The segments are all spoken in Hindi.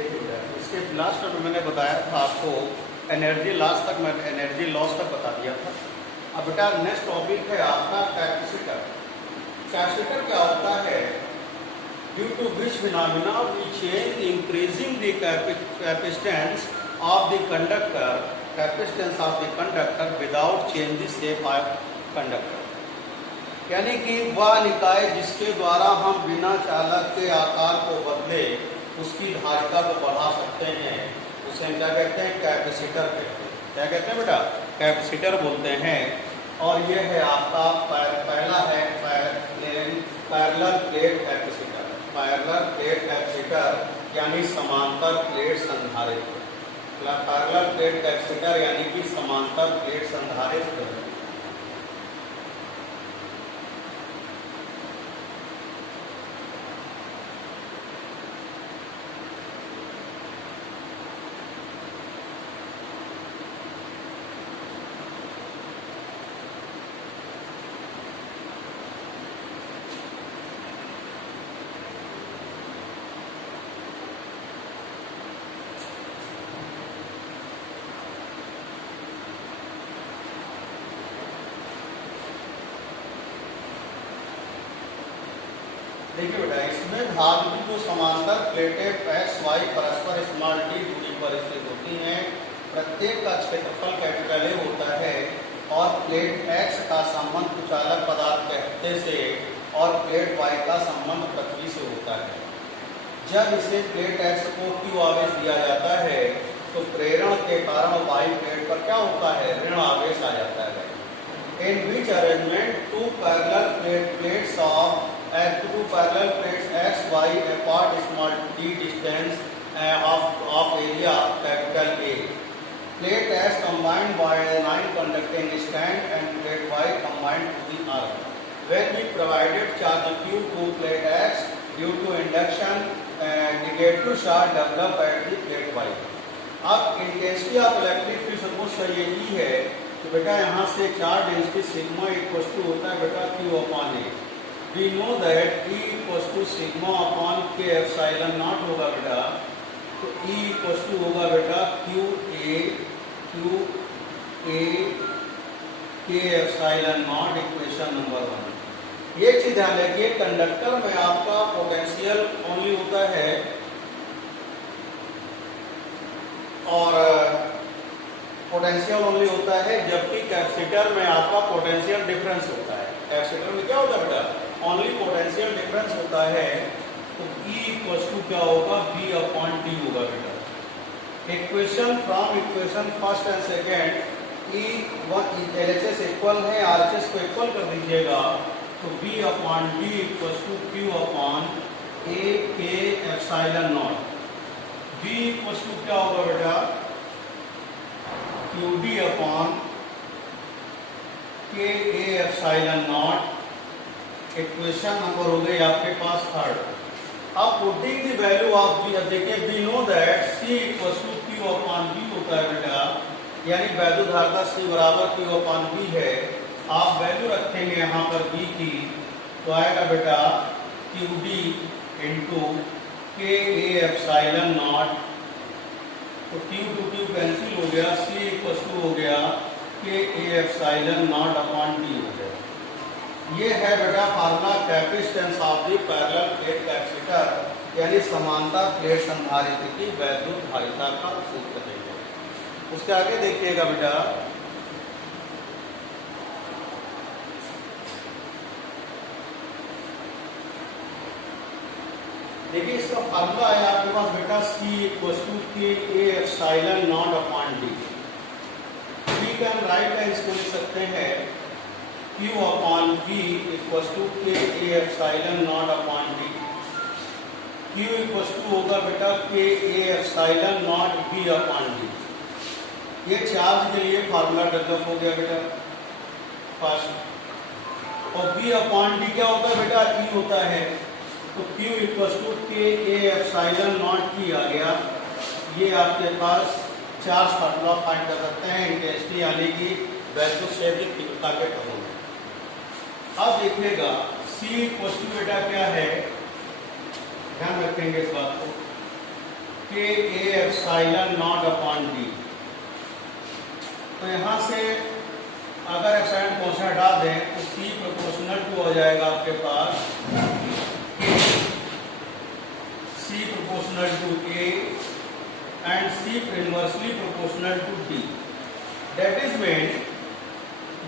देखिए इसके लास्ट में मैंने बताया था आपको एनर्जी लॉस तक, मैं एनर्जी लॉस तक बता दिया था। अब बेटा नेक्स्ट टॉपिक है आपका कैपेसिटर। कैपेसिटर क्या होता है? Due to which phenomena we change increasing the capacitance of the conductor, capacitance of the conductor without change the shape of conductor. यानी कि वह निकाय जिसके द्वारा हम बिना चालक के आकार को बदले उसकी धारिता को बढ़ा सकते हैं, उसे हम क्या कहते हैं? कैपेसिटर कहते हैं। क्या कहते हैं बेटा? कैपेसिटर बोलते हैं। और ये है आपका पहला है parallel plate capacitor. Parallel plate capacitor यानी समांतर प्लेट संधारित्र। पैरेलल प्लेट कैपेसिटर यानी कि समांतर प्लेट संधारित्र। देखिए बेटा, इसमें भाग की जो समांतर प्लेटें एक्स वाई परस्पर स्मॉल डी दूरी पर स्थित होती हैं, प्रत्येक का क्षेत्रफल कैपिटल ए होता है और प्लेट एक्स का संबंध कुचालक पदार्थ कहते से और प्लेट वाई का संबंध पृथ्वी से होता है। जब इसे प्लेट एक्स को क्यू आवेश दिया जाता है तो प्रेरण के कारण वाई प्लेट पर क्या होता है? ऋण आवेश आ जाता है। In which arrangement two parallel plates x, y apart small d distance of area capital A. Plate X combined by a 9 conducting stand and plate Y combined to the R. When we provided charge Q to plate X due to induction, negative charge developed at the plate Y. अब intensity of electric field suppose करिए E है, तो बेटा यहाँ से charge density sigma equal to होता है बेटा Q upon A. We know that E equal to sigma upon K epsilon naught होगा बेटा, तो E इक्वल टू होगा बेटा Q A K epsilon naught, equation number 1। ये चीज ध्यान रखिए, कंडक्टर में आपका पोटेंशियल ओनली होता है और पोटेंशियल ओनली होता है, जबकि कैपेसिटर में आपका पोटेंशियल डिफरेंस होता है। कैपेसिटर में क्या होता है बेटा? ओनली पोटेंशियल डिफरेंस होता है। तो E इक्वल टू क्या होगा? V अपॉन डी होगा बेटा। Equation from equation first and second, LHS equal है, RHS को इक्वल कर दीजिएगा, तो V upon D equal to Q upon A K epsilon not. V equal to क्या होगा बेटा? QD upon K A epsilon naught. Equation number हो गई आपके पास थर्ड। अब putting the value of V, अब देखिए we know that C equal to Q upon V होता है बेटा, यानी वैद्युत धारिता C बराबर Q अपॉन V है। आप वैल्यू रखेंगे यहाँ पर V की, तो आएगा बेटा QD इंटू के ए एप्सिलॉन नॉट। तो Q टू Q कैंसिल हो गया, C इक्वल टू हो गया के A epsilon not upon D हो गया। ये है बेटा formula capacitance of the parallel plate capacitor, यानी समांतर प्लेट संधारित्र की वैद्युत धारिता का सूत्र है। उसके आगे देखिएगा बेटा, देखिए इसका फार्मूला है आपके पास बेटा C equal to K A epsilon not upon D. We can write है, इसको लिख सकते हैं Q upon V equal to K A epsilon not upon D. Q equal to होगा बेटा K A epsilon not V upon D. ये चार्ज के लिए फार्मूला डेवलप हो गया बेटा फर्स्ट। और V अपॉन डी क्या होता है बेटा? E होता है, तो Q equal to K A epsilon not की आ गया। ये आपके पास चार्ज फार्मूला फाइंड कर सकते हैं, इंटेंसिटी यानी कि वैद्युत क्षेत्र की तीव्रता के टर्म में। अब देखिएगा C इक्वल टू बेटा क्या है, ध्यान रखेंगे इस बात को। के A epsilon not upon D. तो यहाँ से अगर एप्सिलॉन कॉन्स्टेंट हटा दें तो सी प्रोपोर्शनल टू हो जाएगा आपके पास C proportional to A and C inversely proportional to D. That is mean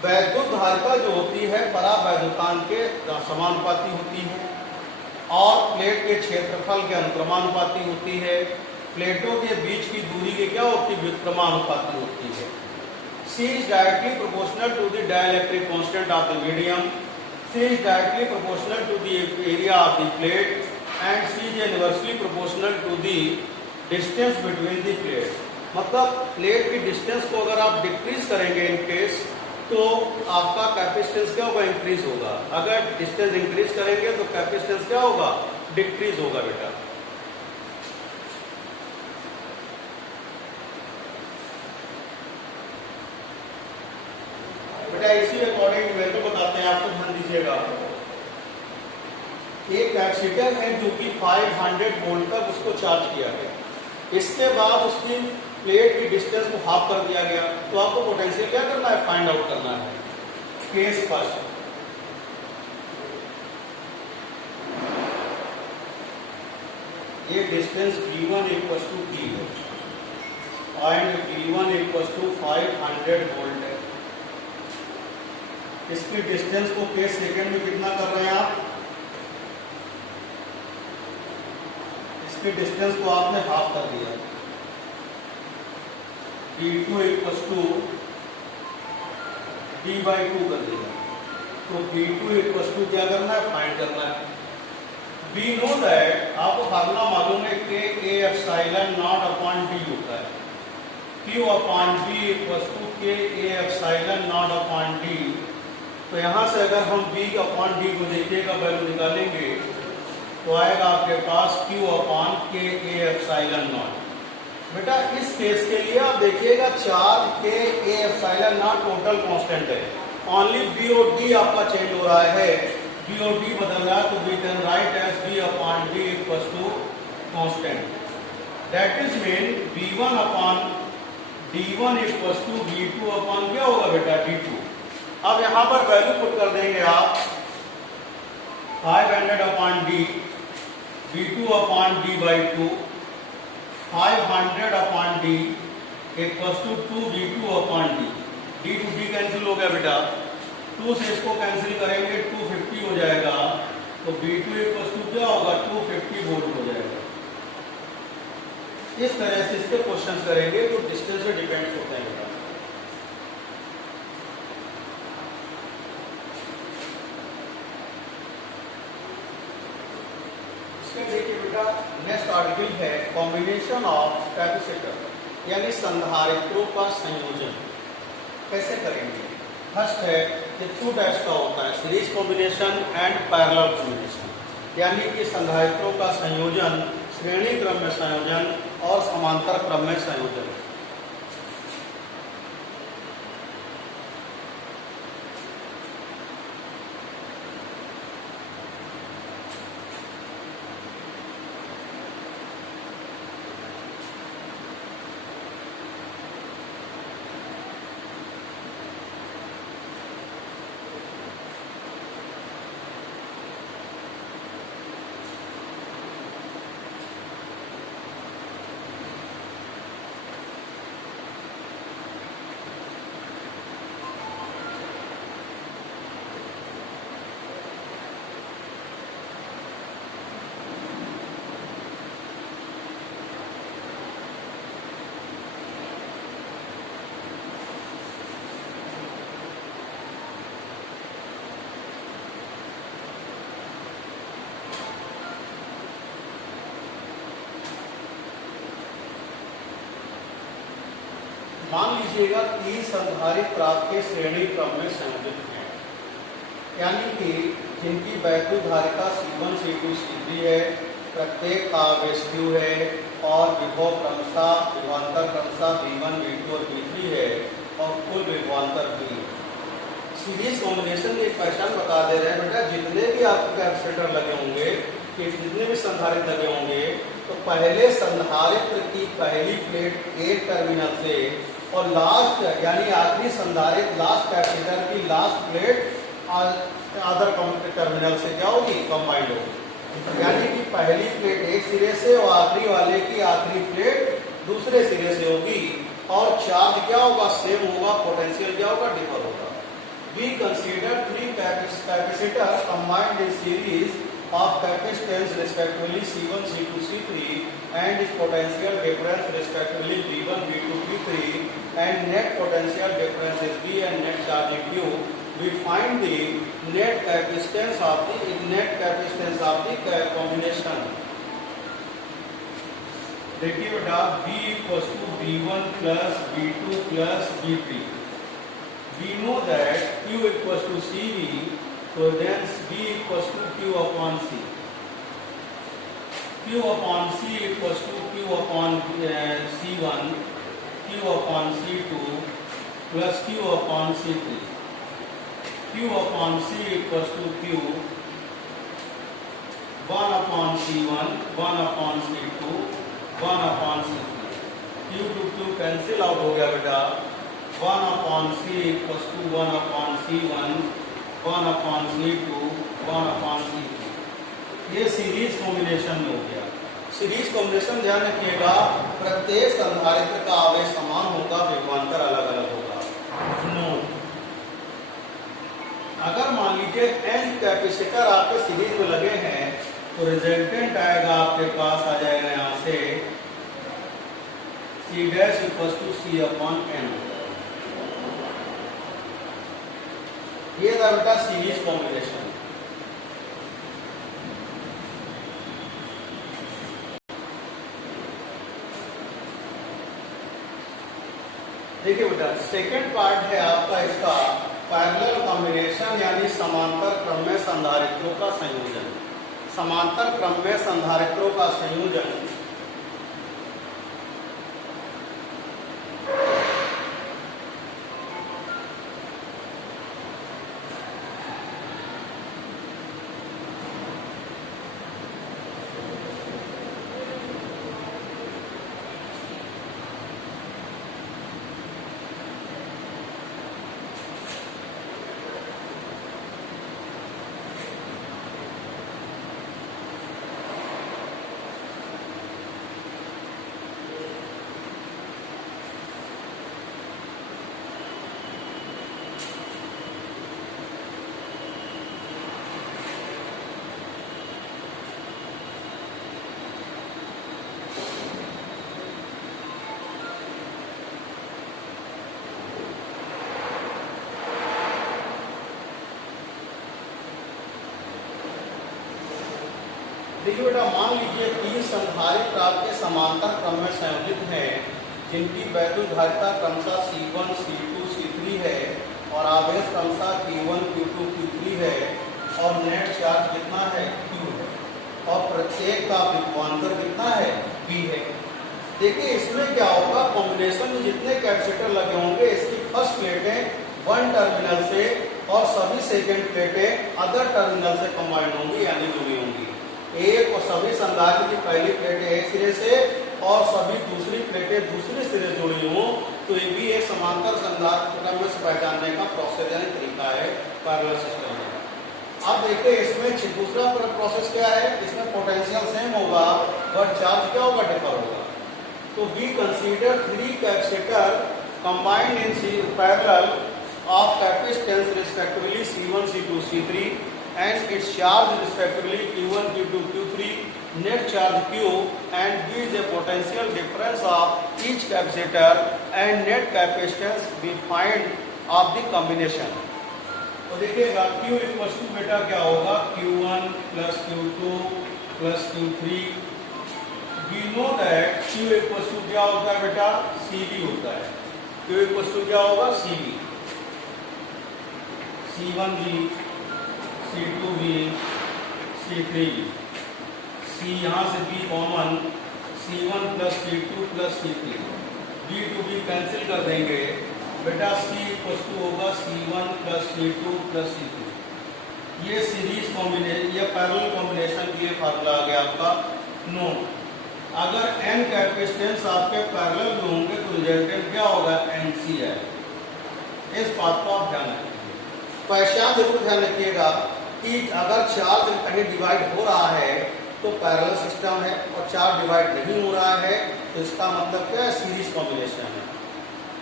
वैद्युत धारिता जो होती है परावैद्युतांक के समानुपाती होती है और प्लेट के क्षेत्रफल के अनुक्रमानुपाती होती है। प्लेटों के बीच की दूरी के क्या होती है? व्युत्क्रमानुपाती होती है। C is directly proportional to the dielectric constant of the medium. C is directly proportional to the area of the plate and C is inversely proportional to the distance between the plates. मतलब प्लेट की डिस्टेंस को अगर आप डिक्रीज करेंगे इन केस तो आपका कैपेसिटेंस क्या होगा? इंक्रीज होगा। अगर डिस्टेंस इंक्रीज करेंगे तो कैपेसिटेंस क्या होगा? डिक्रीज होगा बेटा। बेटा इसी अकॉर्डिंग मेरे को बताते हैं, आपको ध्यान दीजिएगा। एक कैपेसिटर है जो कि 500 वोल्ट तक उसको चार्ज किया गया, इसके बाद उसकी प्लेट की डिस्टेंस को हाफ कर दिया गया, तो आपको पोटेंशियल क्या करना है? फाइंड आउट करना है। केस फर्स्ट, ये distance V1 equal to P है and V1 equal to 500 volt है। इसकी डिस्टेंस को केस सेकंड में कितना कर रहे हैं आप? इसकी डिस्टेंस को आपने हाफ कर दिया। V2 इक्वल टू D/2 कर दिया। तो V2 इक्वल टू क्या करना है? फाइंड करना है। वी नो दैट, आपको फार्मूला मालूम है कि A epsilon not upon D होता है। Q upon B equal to K A epsilon not upon D। तो यहाँ से अगर हम B अपॉन D को देखिएगा वैल्यू निकालेंगे तो आएगा आपके पास Q अपॉन के A एप्सिलॉन नॉट। बेटा इस केस के लिए आप देखिएगा चार्ज के A epsilon not total constant है, ओनली B और D आपका चेंज हो रहा है। B और D बदल रहा है तो we can write as B upon D equal to constant. That is mean V1 upon D1 equal to V2 upon क्या होगा बेटा? D2। अब यहां पर वैल्यू पुट कर देंगे आप 500 upon D, V2 upon D/2, 500 upon D equal to 2V2 upon D। D to D cancel हो गया बेटा, 2 से इसको कैंसिल करेंगे 250 हो जाएगा, तो V2 इक्वल टू क्या होगा? 250 वोल्ट हो जाएगा। इस तरह से इसके क्वेश्चंस करेंगे तो डिस्टेंस पे डिपेंड्स होते हैं बेटा। देखिए बेटा नेक्स्ट आर्टिकल है कॉम्बिनेशन ऑफ कैपेसिटर यानी संधारित्रों का संयोजन कैसे करेंगे। फर्स्ट है कि 2 टाइप्स का होता है, series combination and parallel combination. यानी कि संधारित्रों का संयोजन, श्रेणी क्रम में संयोजन और समांतर क्रम में संयोजन। मान लीजिएगा 3 संधारित्र आपके श्रेणी क्रम में संयोजित हैं, यानी कि जिनकी वैद्युत धारिता C1, C2, C3 है, प्रत्येक आवेश Q है और विभव क्रमशः विभवांतर क्रमशः V1, V2 और V3 है और कुल विभवांतर V। सीरीज कॉम्बिनेशन की एक पहचान बता दे रहे हैं बेटा, जितने भी आपके कैपेसिटर लगे होंगे कि जितने भी संधारित्र लगे होंगे तो पहले संधारित्र की पहली प्लेट एक टर्मिनल से और लास्ट यानी आखिरी संधारित्र लास्ट कैपेसिटर की लास्ट प्लेट अदर टर्मिनल से क्या होगी, कंबाइंड होगी। यानी कि पहली प्लेट एक सिरे से और आखिरी वाले की आखिरी प्लेट दूसरे सिरे से होगी और चार्ज क्या होगा, सेम होगा, पोटेंशियल क्या होगा, डिफर होगा। We consider three capacitors combined in series of capacitance respectively C1, C2, C3 and its potential difference respectively V1, V2, V3 and net potential difference is V and net charge is Q. We find the net capacitance of the combination. देखिए बेटा V equals to V1 plus V2 plus V3. We know that Q equals to CV, so then V equals to Q upon C. Q upon C equals to Q upon C1, Q upon C2 plus Q upon C3. Q upon C equals to Q 1 upon C1, 1 upon C2, 1 upon C3. Q to Q cancel out हो गया बेटा। 1 upon C equals to 1 upon C1, 1 upon C2, 1 upon C3. ये सीरीज कॉम्बिनेशन में हो गया। सीरीज कॉम्बिनेशन ध्यान रखिएगा, प्रत्येक संधारित्र का आवेश समान होगा, विभवांतर अलग अलग होगा। नोट, अगर मान लीजिए n कैपेसिटर आपके सीरीज में लगे हैं तो रिजल्टेंट आएगा आपके पास, आ जाएगा यहाँ से C dash equal to C upon n। ये था बेटा सीरीज कॉम्बिनेशन। देखिए बेटा सेकंड पार्ट है आपका इसका पैरेलल कॉम्बिनेशन, यानी समांतर क्रम में संधारित्रों का संयोजन। समांतर क्रम में संधारित्रों का संयोजन देखिए बेटा मान लीजिए तीन संधारित्र आपके समांतर क्रम में संयोजित हैं, जिनकी वैद्युत धारिता क्रमशः C1, C2, C3 है और आवेश क्रमशः Q1, Q2, Q3 है और नेट चार्ज कितना है, Q है और प्रत्येक का विभवांतर कितना है, V है। देखिए इसमें क्या होगा, कॉम्बिनेशन में जितने कैपेसिटर लगे होंगे इसकी फर्स्ट प्लेटें वन टर्मिनल से और सभी सेकेंड प्लेटें अदर टर्मिनल से कंबाइंड होंगी, यानी जुड़ी होंगी। एक और सभी संधारित्र की पहली प्लेटें एक सिरे से और सभी दूसरी प्लेटें दूसरे सिरे जुड़ी हों, तो ये भी एक समांतर संधारित्र में से पहचानने का प्रोसेस यानी तरीका है पैरेलल सिस्टम में। अब देखिए इसमें दूसरा प्रोसेस क्या है, इसमें पोटेंशियल सेम होगा बट चार्ज क्या होगा, डिफर होगा। तो we consider three capacitor combined in parallel of capacitance respectively C1, C2, C3 and its charge respectively Q1, Q2, Q3, net charge Q and V is a potential difference of each capacitor and net capacitance we find of the combination। तो देखिएगा Q इक्वल टू बेटा क्या होगा, Q1 plus Q2 plus Q3। We know that Q equal to क्या होता है बेटा, CV होता है। Q इक्वल टू क्या होगा, CV। C1V, C2V, C3V, C यहाँ से B common, C1 plus C2 plus C3, B to B cancel कर देंगे बेटा, C इक्वल टू होगा C1 plus C2 plus C3। ये सीरीज कॉम्बिनेशन, ये पैरेलल कॉम्बिनेशन के लिए फार्मूला आ गया आपका नोन। अगर n कैपेसिटेंस आपके पैरेलल में होंगे तो रिजल्टेंट क्या होगा, NC है। इस बात को आप ध्यान रखिए। पहचान जरूर ध्यान रखिएगा कि अगर चार्ज कहीं डिवाइड हो रहा है तो पैरेलल सिस्टम है, और चार्ज डिवाइड नहीं हो रहा है तो इसका मतलब क्या है, सीरीज कॉम्बिनेशन है।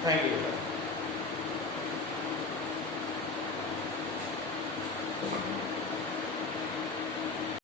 Thank you.